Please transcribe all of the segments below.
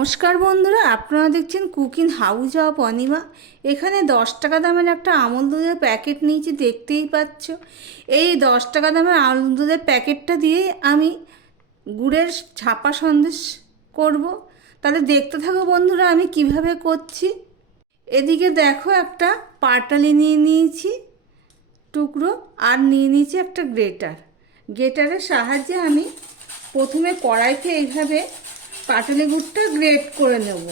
নমস্কার বন্ধুরা, আপনারা দেখছেন কুকিং হাউস অফ অনিমা। এখানে দশ টাকা দামের একটা আমল দুধের প্যাকেট নিয়েছি, দেখতেই পাচ্ছ। এই দশ টাকা দামের আমল দুধের প্যাকেটটা দিয়ে আমি গুড়ের ছাপা সন্দেশ করব। তাহলে দেখতে থাকো বন্ধুরা, আমি কীভাবে করছি। এদিকে দেখো একটা পাটালি নিয়ে নিয়েছি টুকরো, আর নিয়ে নিয়েছি একটা গ্রেটার। গ্রেটারের সাহায্যে আমি প্রথমে কড়াইতে এইভাবে পাটালি গুড়টা গ্রেট করে নেব।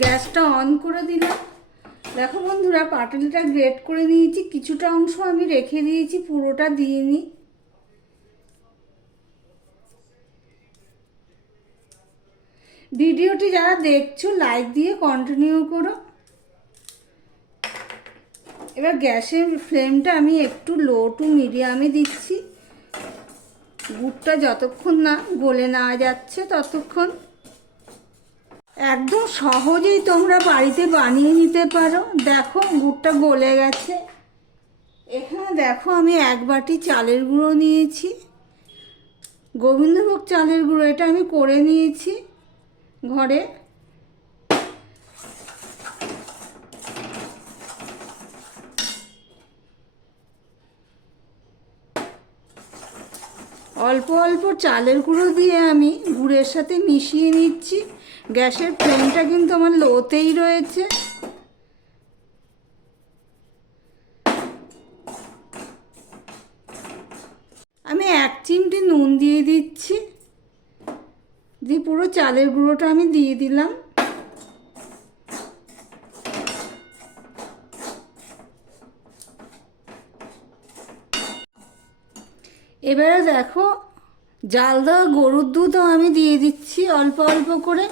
গ্যাসটা অন করে দিলাম। দেখো বন্ধুরা, পাটালিটা গ্রেট করে নিয়েছি। কিছুটা অংশ আমি রেখে দিয়েছি, পুরোটা দিইনি। ভিডিওটি যারা দেখছ লাইক দিয়ে কন্টিনিউ করো। এবার গ্যাসের ফ্লেমটা আমি একটু লো টু মিডিয়ামে দিচ্ছি। গুড়টা যতক্ষণ না গলে না যাচ্ছে ততক্ষণ। একদম সহজেই তোমরা বাড়িতে বানিয়ে নিতে পারো। দেখো গুড়টা গলে গেছে। এখানে দেখো আমি এক বাটি চালের গুঁড়ো নিয়েছি। গোবিন্দভোগ চালের গুঁড়ো এটা আমি করে নিয়েছি ঘরে। অল্প অল্প চালের গুঁড়ো দিয়ে আমি গুড়ের সাথে মিশিয়ে নিচ্ছি। গ্যাসের ফ্লেমটা কিন্তু আমার লোতেই রয়েছে। আমি এক চিমটি নুন দিয়ে দিচ্ছি। দিয়ে পুরো চালের গুঁড়োটা আমি দিয়ে দিলাম। এবারে দেখো, জাল দেওয়া গরুর দুধও আমি দিয়ে দিচ্ছি অল্প অল্প করে।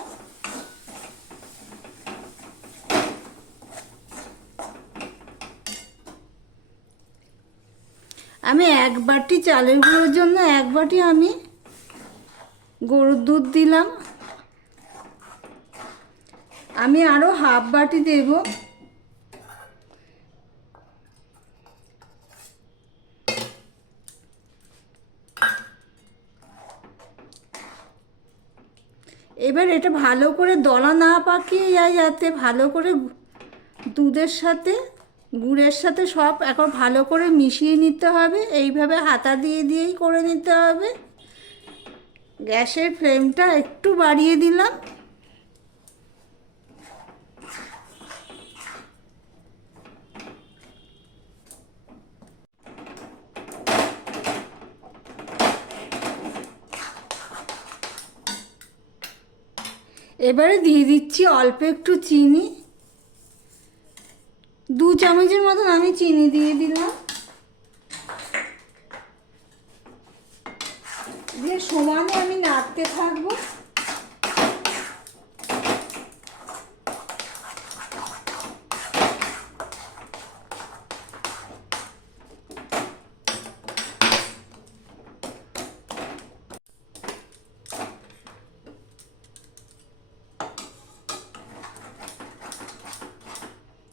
আমি এক বাটি চালের গুঁড়োর জন্য এক বাটি আমি গরুর দুধ দিলাম। আমি আরও হাফ বাটি দেবো। এবার এটা ভালো করে দলা না পাকিয়ে যায় যাতে ভালো করে দুধের সাথে, গুড়ের সাথে সব এখন ভালো করে মিশিয়ে নিতে হবে। এইভাবে হাতা দিয়ে দিয়েই করে নিতে হবে। গ্যাসের ফ্লেমটা একটু বাড়িয়ে দিলাম। এবারে দিয়ে দিচ্ছি অল্প একটু চিনি। দু চামচের মতন আমি চিনি দিয়ে দিলাম। দিয়ে সমানে আমি নাড়তে থাকব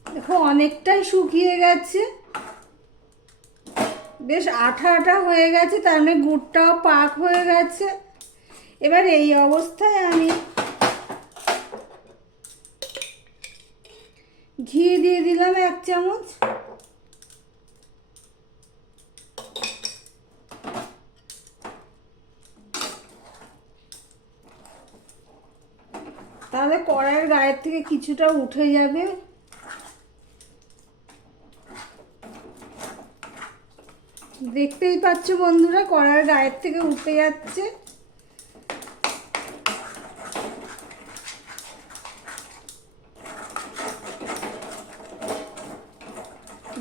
দেখো অনেকটাই শুকিয়ে গেছে। বেশ আঠা আঠা হয়ে গেছে, তার মানে গুড়টাও পাক হয়ে গেছে। এবার এই অবস্থায় আমি ঘি দিয়ে দিলাম এক চামচ। তাহলে কড়াইয়ের গায়ের থেকে কিছুটা উঠে যাবে। দেখতেই পাচ্ছ বন্ধুরা, কড়ার গায়ের থেকে উঠে যাচ্ছে।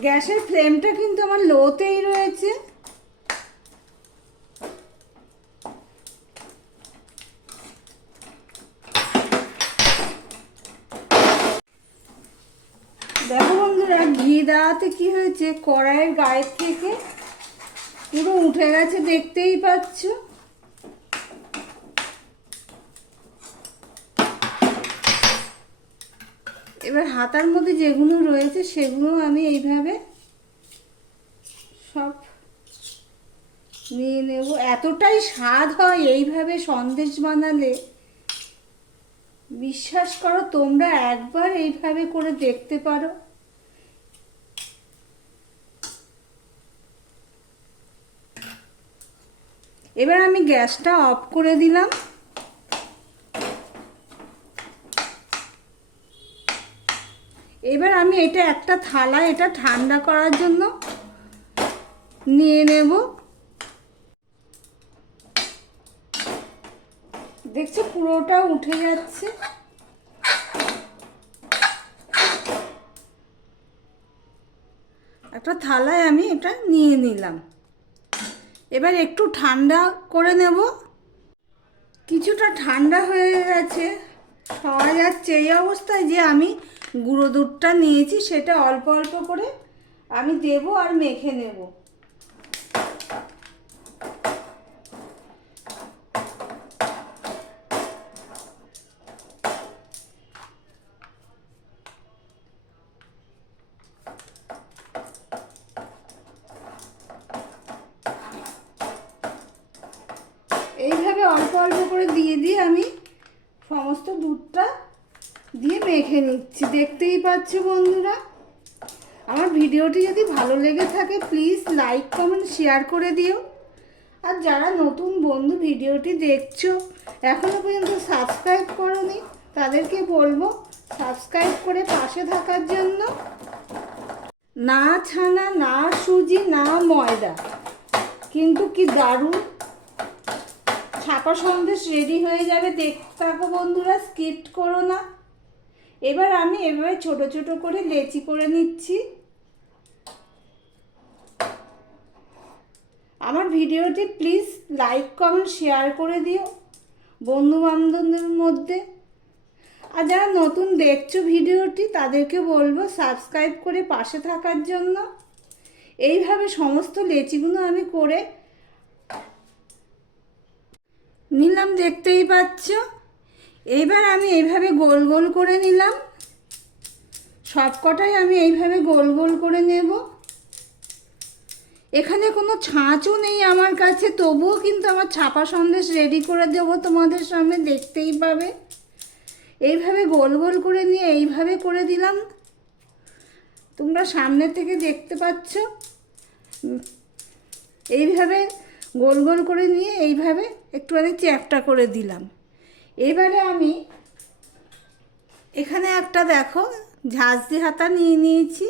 গ্যাসের ফ্লেমটা কিন্তু আমার লোতেই রয়েছে। দেখো বন্ধুরা, ঘি দেওয়াতে কি হয়েছে? কড়াইয়ের গায়ের থেকে পুরো উঠে গেছে, দেখতেই পাচ্ছ? এবার হাতার মধ্যে যেগুলো রয়েছে, সেগুলো আমি এইভাবে সব নিয়ে নেব। এতটাই স্বাদ হয় এইভাবে সন্দেশ বানালে। বিশ্বাস করো, তোমরা একবার এইভাবে করে দেখতে পারো। এবার আমি গ্যাসটা অফ করে দিলাম। এবার আমি এটা একটা থালা, এটা ঠান্ডা করার জন্য নিয়ে নেব। দেখছ পুরোটা উঠে যাচ্ছে। একটা থালায় আমি এটা নিয়ে নিলাম। এবার একটু ঠান্ডা করে নেব। কিছুটা ঠান্ডা হয়ে গেছে। খাওয়া যাচ্ছে এই অবস্থায় যে আমি গুঁড়ো দুধটা নিয়েছি সেটা অল্প অল্প করে আমি দেব আর মেখে নেব এইভাবে অল্প অল্প করে দিয়ে দিয়ে আমি সমস্ত দুধটা দিয়ে মেখে নিচ্ছি। দেখতেই পাচ্ছ বন্ধুরা? আমার ভিডিওটি যদি ভালো লেগে থাকে প্লিজ লাইক কমেন্ট শেয়ার করে দিও। আর যারা নতুন বন্ধু ভিডিওটি দেখছ এখনও পর্যন্ত সাবস্ক্রাইব করনি, তাদেরকে বলব সাবস্ক্রাইব করে পাশে থাকার জন্য। না ছানা, না সুজি, না ময়দা। কিন্তু কি দারুণ ছাপা সন্দেশ রেডি হয়ে যাবে। দেখতে থাকো বন্ধুরা স্কিপ করো না। এবার আমি এভাবে ছোট ছোট করে লেচি করে নিচ্ছি। আমার ভিডিওটি প্লিজ লাইক কমেন্ট শেয়ার করে দিও বন্ধু বান্ধবদের মধ্যে। আর যারা নতুন দেখছ ভিডিওটি, তাদেরকে বলব সাবস্ক্রাইব করে পাশে থাকার জন্য। এইভাবে সমস্ত লেচিগুলো আমি করে নিলাম, দেখতেই পাচ্ছ? এইবার আমি এইভাবে গোল গোল করে নিলাম। সব কটাই আমি এইভাবে গোল গোল করে নেব। এখানে কোনো ছাঁচও নেই আমার কাছে, তবুও কিন্তু আমার ছাপা সন্দেশ রেডি করে দেবো তোমাদের সামনে, দেখতেই পাবে। এইভাবে গোল গোল করে নিয়ে এইভাবে করে দিলাম। তোমরা সামনে থেকে দেখতে পাচ্ছ। এইভাবে গোল গোল করে নিয়ে এইভাবে একটুখানি চ্যাপটা করে দিলাম। এবারে আমি এখানে একটা দেখো, ঝাঁঝরি হাতা নিয়ে নিয়েছি।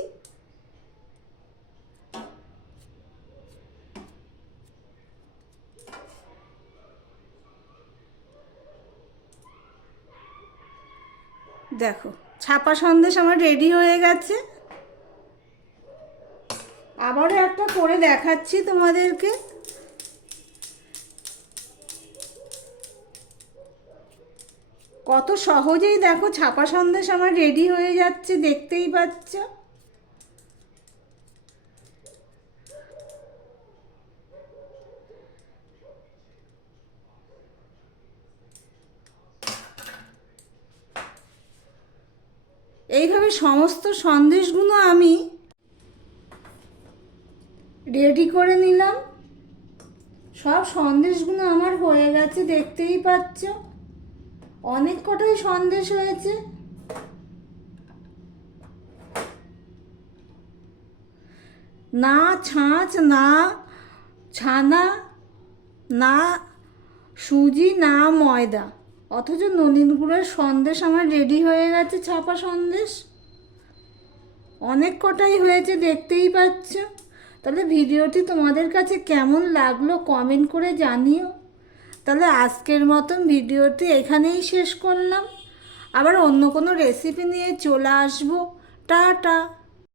দেখো, ছাপা সন্দেশ আমার রেডি হয়ে গেছে। আবারও একটা করে দেখাচ্ছি তোমাদেরকে। কত সহজেই দেখো ছাপা সন্দেশ আমার রেডি হয়ে যাচ্ছে, দেখতেই পাচ্ছ। এইভাবে সমস্ত সন্দেশগুলো আমি রেডি করে নিলাম। সব সন্দেশগুলো আমার হয়ে গেছে, দেখতেই পাচ্ছ। অনেক কটাই সন্দেশ হয়েছে। না ছাঁচ, না ছানা, না সুজি, না ময়দা। অথচ নলিন গুড়ের সন্দেশ আমার রেডি হয়ে গেছে, ছাপা সন্দেশ। অনেক কটাই হয়েছে, দেখতেই পাচ্ছ। তাহলে ভিডিওটি তোমাদের কাছে কেমন লাগল কমেন্ট করে জানিও। তাহলে আজকের মতন ভিডিওটি এখানেই শেষ করলাম। আবার অন্য কোনো রেসিপি নিয়ে চলে আসব। টাটা।